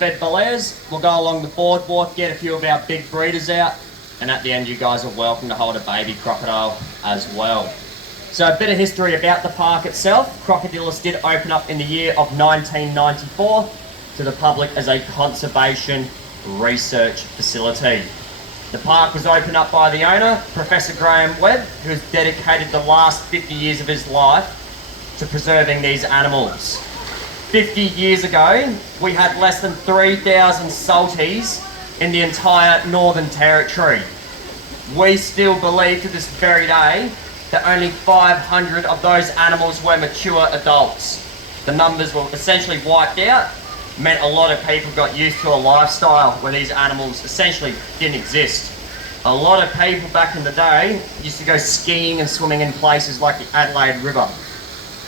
spring-fed belaires. We'll go along the boardwalk, get a few of our big breeders out, and at the end you guys are welcome to hold a baby crocodile as well. So a bit of history about the park itself. Crocodylus did open up in the year of 1994 to the public as a conservation research facility. The park was opened up by the owner, Professor Graham Webb, who has dedicated the last 50 years of his life to preserving these animals. 50 years ago, we had less than 3,000 salties in the entire Northern Territory. We still believe to this very day that only 500 of those animals were mature adults. The numbers were essentially wiped out, meant a lot of people got used to a lifestyle where these animals essentially didn't exist. A lot of people back in the day used to go skiing and swimming in places like the Adelaide River.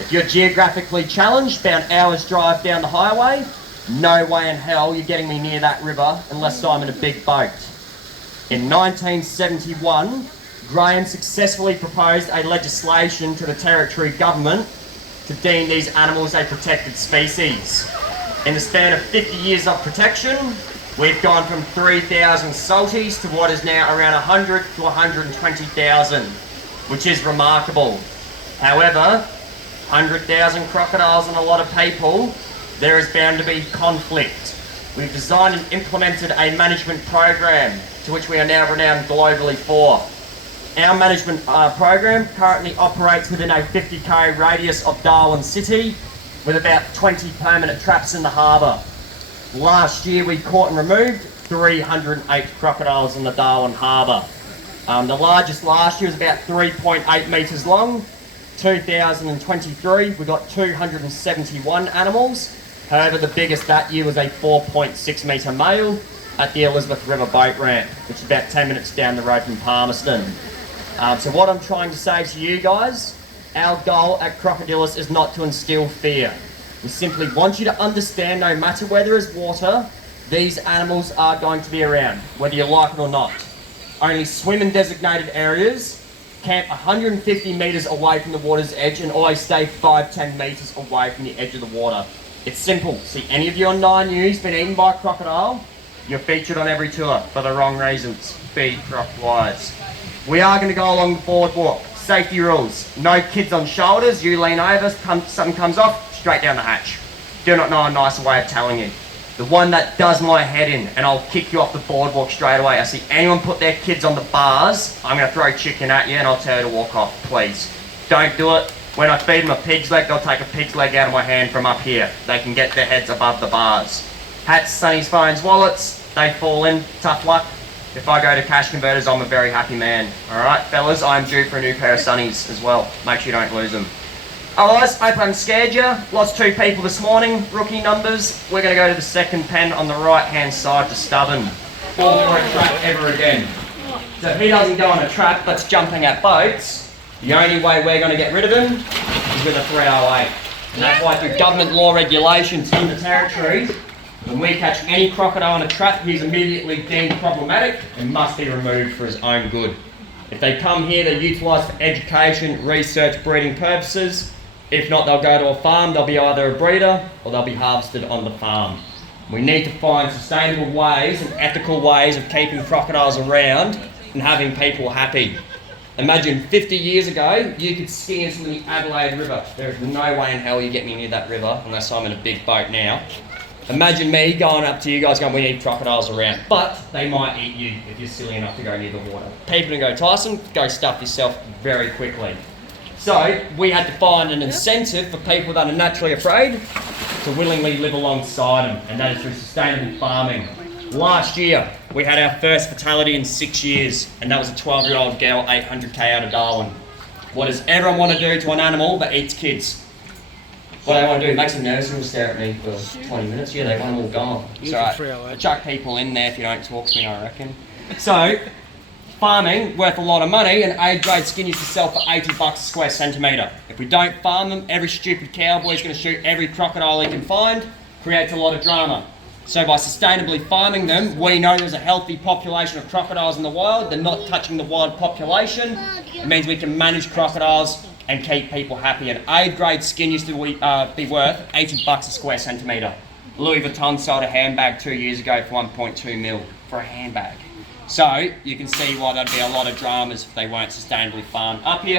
If you're geographically challenged, about an hour's drive down the highway, no way in hell you're getting me near that river unless I'm in a big boat. In 1971, Graham successfully proposed a legislation to the Territory government to deem these animals a protected species. In the span of 50 years of protection, we've gone from 3,000 salties to what is now around 100 to 120,000, which is remarkable. However, 100,000 crocodiles and a lot of people, there is bound to be conflict. We've designed and implemented a management program to which we are now renowned globally for. Our management program currently operates within a 50k radius of Darwin City with about 20 permanent traps in the harbour. Last year we caught and removed 308 crocodiles in the Darwin harbour. The largest last year was about 3.8 metres long. 2023 we got 271 animals. However, the biggest that year was a 4.6 metre male at the Elizabeth River boat ramp, which is about 10 minutes down the road from Palmerston. So what I'm trying to say to you guys, our goal at Crocodylus is not to instill fear. We simply want you to understand no matter where there is water, these animals are going to be around, whether you like it or not. Only swim in designated areas, camp 150 metres away from the water's edge, and always stay 5-10 metres away from the edge of the water. It's simple. See any of you on 9 News been eaten by a crocodile, you're featured on every tour for the wrong reasons. Be croc wise. We are going to go along the boardwalk. Safety rules. No kids on shoulders. You lean over, something comes off, straight down the hatch. Do not know a nicer way of telling you. The one that does my head in, and I'll kick you off the boardwalk straight away. I see anyone put their kids on the bars, I'm going to throw chicken at you and I'll tell you to walk off, please. Don't do it. When I feed them a pig's leg, they'll take a pig's leg out of my hand from up here. They can get their heads above the bars. Hats, sunnies, phones, wallets, they fall in. Tough luck. If I go to cash converters, I'm a very happy man. Alright, fellas, I'm due for a new pair of sunnies as well. Make sure you don't lose them. Otherwise, hope I haven't scared you. Lost 2 people this morning, rookie numbers. We're going to go to the second pen on the right-hand side to Stubborn. Fall for a trap ever again. So if he doesn't go on a trap that's jumping at boats, the only way we're going to get rid of him is with a 308. And that's why through government law regulations in the Territory, when we catch any crocodile in a trap, he's immediately deemed problematic and must be removed for his own good. If they come here, they're utilised for education, research, breeding purposes. If not, they'll go to a farm, they'll be either a breeder or they'll be harvested on the farm. We need to find sustainable ways and ethical ways of keeping crocodiles around and having people happy. Imagine 50 years ago, you could ski into the Adelaide River. There is no way in hell you get me near that river unless I'm in a big boat now. Imagine me going up to you guys going, we need crocodiles around. But they might eat you if you're silly enough to go near the water. People can go, Tyson, go stuff yourself very quickly. So we had to find an incentive for people that are naturally afraid to willingly live alongside them, and that is through sustainable farming. Last year, we had our first fatality in 6 years, and that was a 12-year-old girl, 800k out of Darwin. What does everyone want to do to an animal that eats kids? What they want to do, makes them nervous and stare at me for 20 minutes. Yeah, they want them all gone. It's alright. I'll chuck people in there if you don't talk to me, I reckon. So, farming, worth a lot of money, and A-grade skin used to sell for $80 a square centimetre. If we don't farm them, every stupid cowboy's going to shoot every crocodile he can find, creates a lot of drama. So by sustainably farming them, we know there's a healthy population of crocodiles in the wild. They're not touching the wild population. It means we can manage crocodiles and keep people happy. And A-grade skin used to be worth $80 a square centimetre. Louis Vuitton sold a handbag 2 years ago for 1.2 mil for a handbag. So you can see why there'd be a lot of dramas if they weren't sustainably farmed. Up here,